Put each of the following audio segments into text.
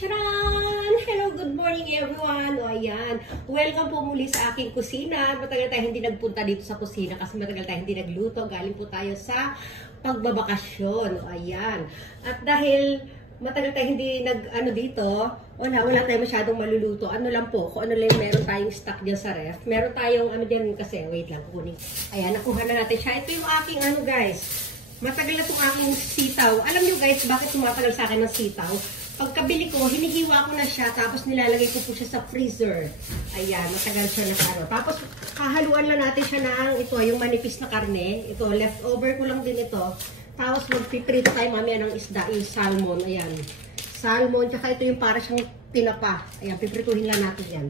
Charan! Hello, good morning everyone! O ayan, welcome po muli sa aking kusina. Matagal tayo hindi nagpunta dito sa kusina kasi matagal tayo hindi nagluto. Galing po tayo sa pagbabakasyon. O ayan. At dahil matagal tayo hindi dito, wala tayo masyadong maluluto. Ano lang po, kung ano lang meron tayong stock dyan sa ref. Meron tayong dyan kasi, wait lang, kukunin. Ayan, nakuha na natin siya. Ito yung aking guys. Matagal na itong aking sitaw. Alam nyo guys, bakit tumatagal sa akin ng sitaw? Pagkabili ko, hinihiwa ko na siya, tapos nilalagay ko po siya sa freezer. Ayan, matagal siya na Tapos, kahaluan lang natin siya ng ito, yung manipis na karne. Ito, leftover ko lang din ito. Tapos, magpiprito tayo mamaya ng isda, yung salmon. Ayan, salmon, tsaka ito yung para siyang tinapa. Ayan, piprituhin lang natin yan.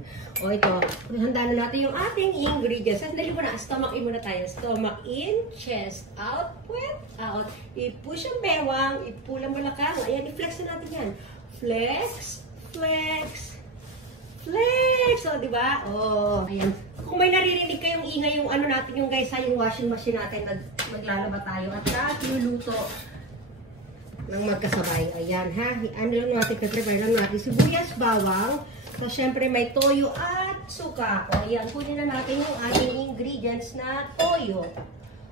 O ito, handa na natin yung ating ingredients. Sandali mo na, stomach in muna tayo. Stomach in, chest out, puwet out. I-push ang bewang, i-pull ang balakang. Ayan, i-flex na natin yan. Flex, flex, flex. O, diba? O, ayan. Kung may naririnig kayong ingay yung natin, yung guys, yung washing machine natin, maglalaba tayo. At niluluto ng magkasabay. Ayan, ha? Ano lang natin, prepare lang natin. Sibuyas, bawang. So, syempre, may toyo at suka. O, ayan, kunin na natin yung ating ingredients na toyo.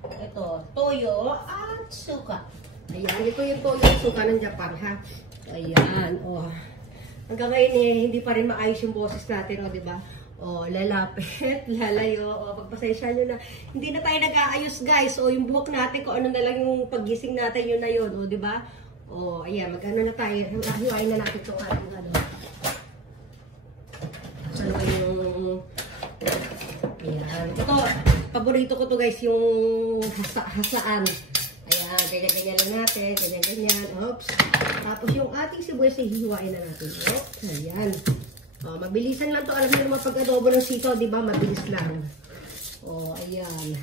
Ito, toyo at suka. Ayan, ito yung toyo at suka ng Japan, ha? Ayan, o. Hanggang ngayon, hindi pa rin maayos yung boses natin, o, diba? O, lalapit, lalayo. O, pagpasensya nyo na. Hindi na tayo nag-aayos, guys. O, yung buhok natin, kung ano na lang yung paggising natin, yun na yun. O, diba? O, ayan, mag-ano na tayo. Hiwain na natin itong ating ayan. Ito, paborito ko to guys, yung hasaan. Ayan, ganyan-ganyan lang natin. Ganyan-ganyan. Oops. Tapos yung ating sibuyas ay hihiwain na natin. Oops. Ayan. O, mabilisan lang to. Alam niyo naman pag-adobo ng sitaw, di ba? Mabilis lang. O, ayan.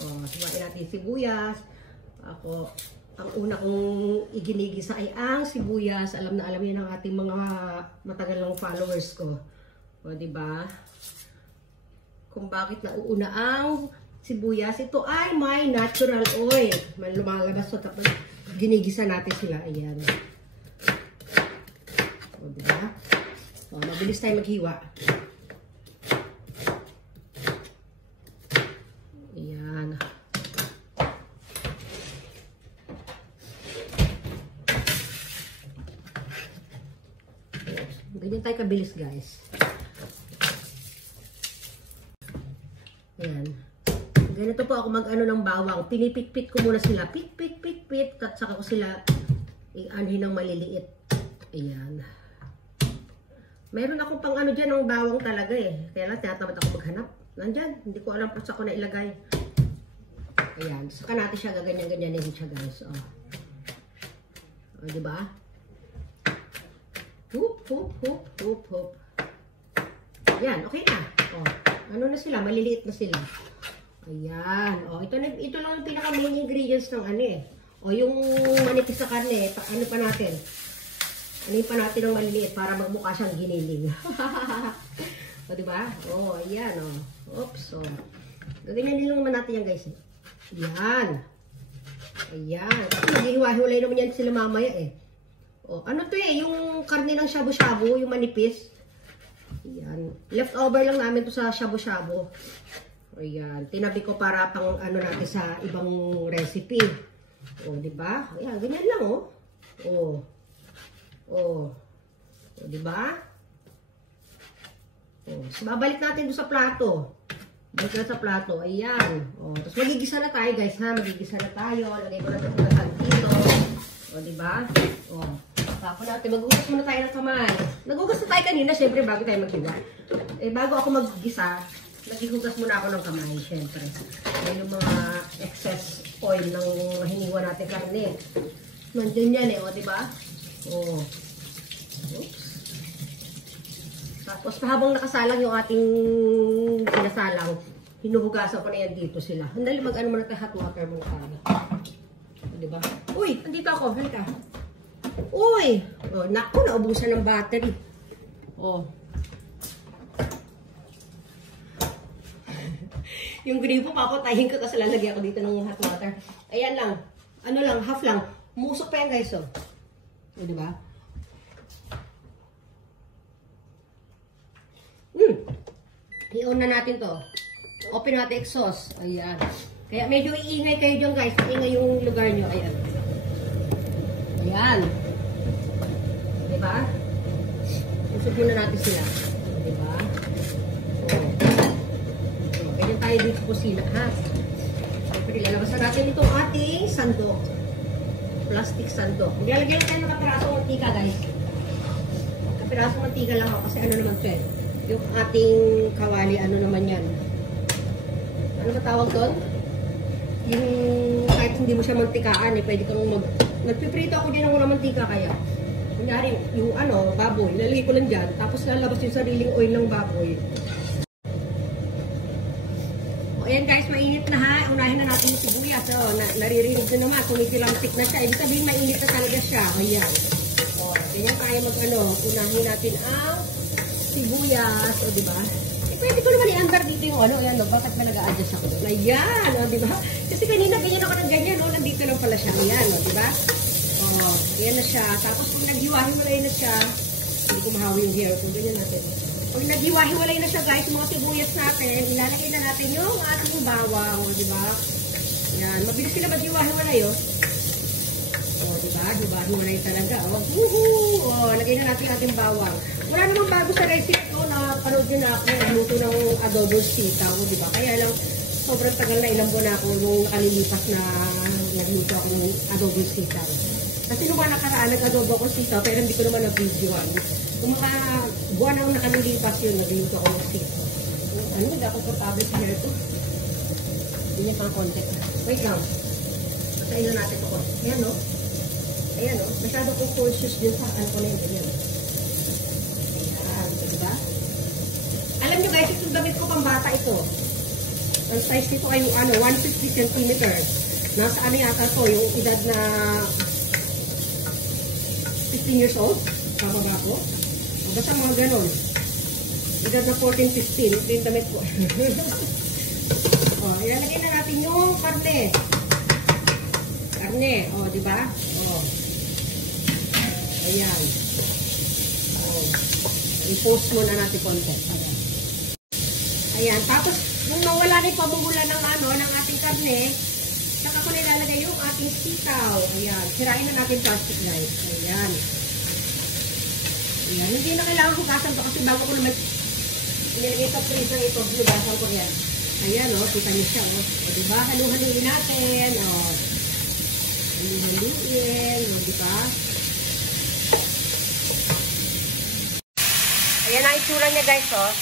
O, hiwain natin sibuyas. Ako, ang una kong iginigisa ay ang sibuyas. Alam na alam yun ng ating mga matagal ng followers ko. O, diba? Kung bakit nauuna ang sibuyas, ito ay may natural oil. May lumalabas so tapos ginigisa natin sila. Ayan. O, diba? O, mabilis tayo maghiwa. Ayan. Ganyan tayo kabilis, guys. Ayan. Ganito po ako mag-ano ng bawang. Pinipit-pit ko muna sila. Pit. At saka ko sila i-anhin ng maliliit. Ayan. Meron akong pang dyan ng bawang talaga eh. Kaya lang tinatamad ako maghanap. Nandyan. Hindi ko alam po sa ko na ilagay. Ayan. Saka natin siya gaganyan-ganyanin siya, guys. O. O, diba? Hup. Ayan, okay na. O, ano na sila? Maliliit na sila. Ayan. O, ito lang yung pinaka-main ingredients ng O, yung manipis na karne, ano pa natin? Ano pa natin ng maliliit para magmukha siyang giniling. O, diba? O, ayan, o. Oops, o. Gaganyan din naman natin yan, guys. Ayan. Ayan. Kasi maghihiwa-hiwalay naman yan sila mamaya, eh. O, ano to eh, yung karne ng shabu-shabu, yung manipis. Ayan. Leftover lang namin to sa shabu-shabu. Ayan. Tinabi ko para pang natin sa ibang recipe. O, diba? Ayan, ganyan lang, o. O, diba? O, so, babalik natin doon sa plato. Balik na sa plato. Ayan. O, tapos magigisa na tayo, guys, ha? Magigisa na tayo. Lagay ko na ito dito. O, diba? O. Tapos natin, mag-ugas muna tayo ng kamay. Nag-ugas na tayo kanina, syempre, bago tayo maghiwa. Eh, bago ako mag-gisa, nag-ihugas muna ako ng kamay, syempre. Ayan yung mga excess oil ng hiniwa natin karne. Nandiyan yan eh, o, diba? O. Oops. Tapos, habang nakasalang yung ating sinasalang, hinuhugasan ko na yan dito sila. Handali mag-ano muna tayo, hot water muna tayo. O, diba? Uy, andito ako, halika. Uy! Oh, naku, naubusan ng battery. Oh. Yung gripo, papatayin ko kasi lalagyan ko dito ng hot water. Ayan lang. Ano lang, half lang. Musok pa yan, guys, oh. O, diba? I-on na natin to. Open natin exhaust. Ayan. Kaya medyo iingay kayo dyan guys. Iingay yung lugar nyo. Ayan. Ayan. Diba? Usapin na natin sila. Diba? So, ganyan tayo dito po sila, ha? Siyempre, lalabasan natin itong ating sandok. Plastic sandok. Nilalagyan tayo ng kapirasong mantika, guys. Kapirasong mantika lang ako kasi ano naman ito eh. Yung ating kawali, ano naman yan. Ano ba tawag doon? Yung kahit hindi mo siya mantikaan eh, pwede kang nagpiprito ako din ng mga mantika kaya. Kunyari, yung ano, baboy, lalagay ko lang dyan, tapos lalabas yung sariling oil ng baboy. O ayan guys, mainit na ha. Unahin na natin yung sibuyas. O, naririnig na naman, kumikilantik na siya. Ibig sabihin, mainit na talaga siya. Ayan. O, ganyan tayo mag-ano, unahin natin ang sibuyas. O, diba? Pwede ko naman i-under dito yung ano, ayan, no? Bakit ba nag-a-adjust ako doon? Ayan, o, diba? Kasi kanina ganyan ako ng ganyan, no? Nandito lang pala siya. Ayan, o, diba? O, ayan na siya. Tapos kung naghiwa-hiwalay na siya, hindi ko mahawi yung hair ko. Ganyan natin. Pag naghiwa-hiwalay na siya, guys, mga sibuyas natin, ilalagay na natin yung ating bawang, o, diba? Ayan, mabilis sila maghiwa-hiwalay, o. O, diba? Hiwa-hiwalay talaga, o. Woohoo! O, lagay na natin ating bawang. Wala namang bago sa recipe ko na panood nyo na ako nagluto ng adobo sitaw, di ba? Kaya lang, sobrang tagal na ilang buwan ako nung nakalilipas na nagluto ako ng adobo sitaw. Kasi nung mga nakaraan, nag-adobo ako sitaw, pero hindi ko naman na-videoan. Kung mga buwan ang nakalilipas yun, nagluto ako ng sitaw. Ano, hindi ako portable sa hair ko. Hindi niya pang contact na. Wait lang. Patayin na natin ito. Ayan, no? Ayan, no? Masyado kong conscious din sa ano ko na yun. Ayan. Diba? Alam nyo guys, itong damit ko pambata ito. Ang size nito ay ano, 150 cm. Nasa ano yata to, yung edad na 15 years old. Pababa ko. O basta mga ganon. Edad na 14-15. Ito yung damit ko. O, ilalagay na natin yung karne. Karne. O, diba? O. Ayan. I-post muna natin konti. Ayan. Ayan. Tapos, nung nawala na yung pamumula ng ano, ng ating karne, saka ko nilalagay yung ating sitaw. Ayan. Sirain na natin plastic, guys. Ayan. Ayan. Hindi na kailangan hugasan to kasi bago ko naman nilagay sa freezer ito, hugasan ko yan. Ayan, o. Kita niyo siya, o. O, diba? Halu-haluin natin, o. Halu-haluin, o, diba? Ayan ang itsura niya guys, oh.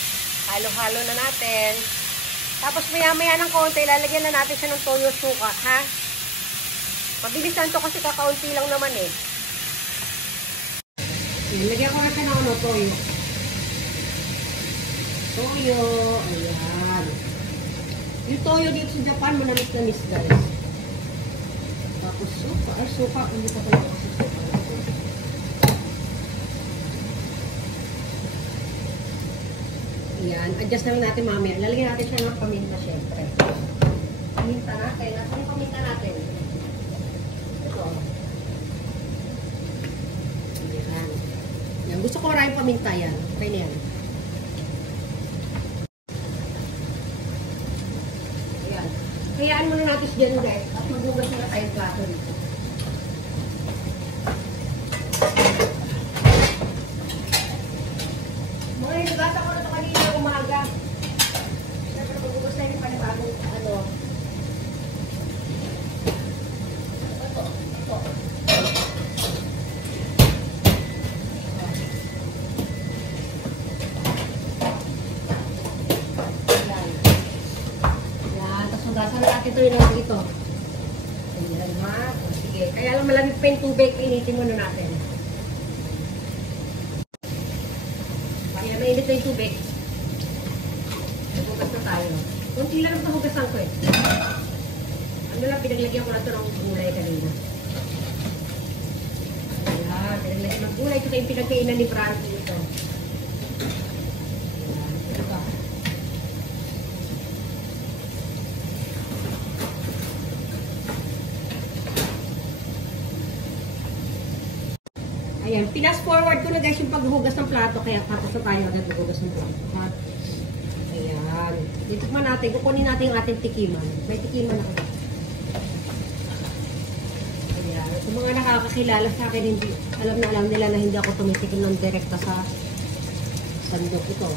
Halo-halo na natin. Tapos maya-maya ng konti, lalagyan na natin siya ng toyo suka, ha? Mabilis lang to kasi kakaunti lang naman eh. Ayan, lagyan ko na siya ng ano, toyo. Toyo, ayan. Yung toyo dito sa Japan, manamis-namis guys. Tapos suka, hindi pa tayo kasi suka. Ayan, adjust na natin mamaya. Lalagyan natin siya ng paminta syempre. Paminta natin. Nasaan yung paminta natin? Ito. Ayan. Ayan. Gusto ko maraming paminta yan. Okay na yan. Ayan. Hayaan muna natin siya dyan guys. At maghugas na tayong plato dito. Mga hinugasan ko na ito kanina umaga. Siyempre maghugas na yung panibagong ano. Ito. Ayan. Ayan. Tapos hugasan natin ito yung ito. Ayan ha. Sige. Kaya lang malamig pa yung tubig. Initin muna natin. Ayan, mainit na yung tubig. Hugas na tayo. Kunti lang ang hugasan ko eh. Ano lang, pinaglagyan ko na ito ng gulay kanina. Ayan, pinaglagyan ng gulay. Ito kayong pinagkainan ni Frankie ito. Ayan, ito ba? Ayan, pinas forward ko na guys yung paghugas ng plato. Kaya tapos na tayo agad maghugas ng plato. Ha? Ayan. Ayan. Titikman natin. Kukunin natin yung ating tikiman. May tikiman ako. Ayan. Sa mga nakakakilala sa akin, hindi, alam na alam nila na hindi ako tumitikim ng direkta sa sandok ito.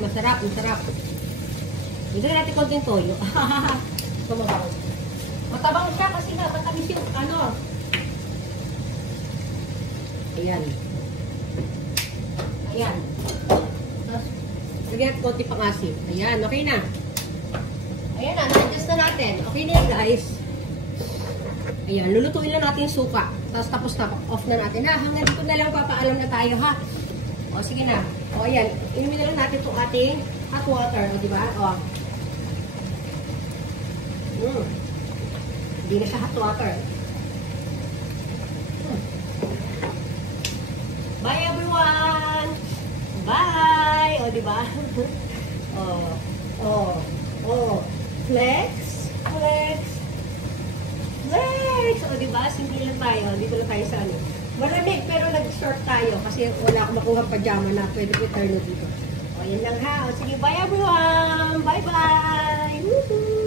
Masarap, masarap. Hindi natin konting toyo. Tumabaw. Matabang siya kasi matamis yung ano. Ayan. Ayan. Tapos, lagyan natin konti pang asin. Ayan, okay na. Ayan na, na-adjust na natin. Okay na yan, guys. Ayan, lulutuin na natin yung suka. Tapos na, off na natin. Ha, hanggang dito na lang papaalam na tayo, ha. O, sige na. O, ayan. Inumin na lang natin itong ating hot water. O, diba? O. Hindi na siya hot water. Bye, everyone! Bye! O, diba? Flex! Flex! Flex! O, diba? Simple lang tayo. Dito lang tayo sa ano. Malamig, pero nag-short tayo kasi wala akong makuha pajama na pwede ko i-turn dito. O, yan lang ha. O, sige, bye everyone! Bye-bye! Woohoo!